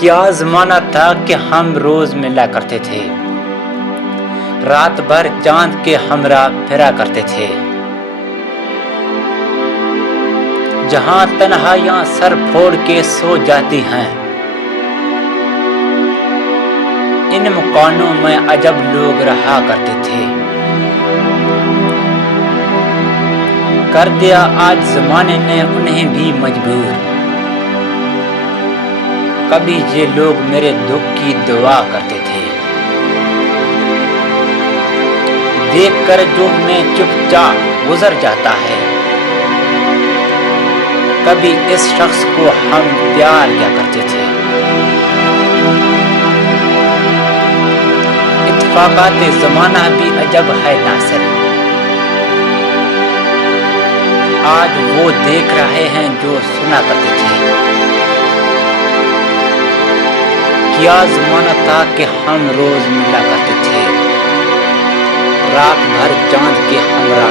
کیا زمانہ تھا کہ ہم روز ملا کرتے تھے، رات بھر چاند کے ہمراہ پھرا کرتے تھے، جہاں تنہائیاں سر پھوڑ کے سو جاتی ہیں، ان مکانوں میں عجب لوگ رہا کرتے تھے۔ کر دیا آج زمانے نے انہیں بھی مجبور، کبھی یہ لوگ میرے دکھ کی دعا کرتے تھے، دیکھ کر جو میں چپ چاپ گزر جاتا ہے، کبھی اس شخص کو ہم پیار کیا کرتے تھے۔ اتفاقات زمانہ بھی عجب ہے ناصر، آج وہ دیکھ رہے ہیں جو سنا کرتے تھے۔ کیا زمانہ تھا کہ ہم روز ملا کرتے تھے، رات بھر چاند کے ہمراہ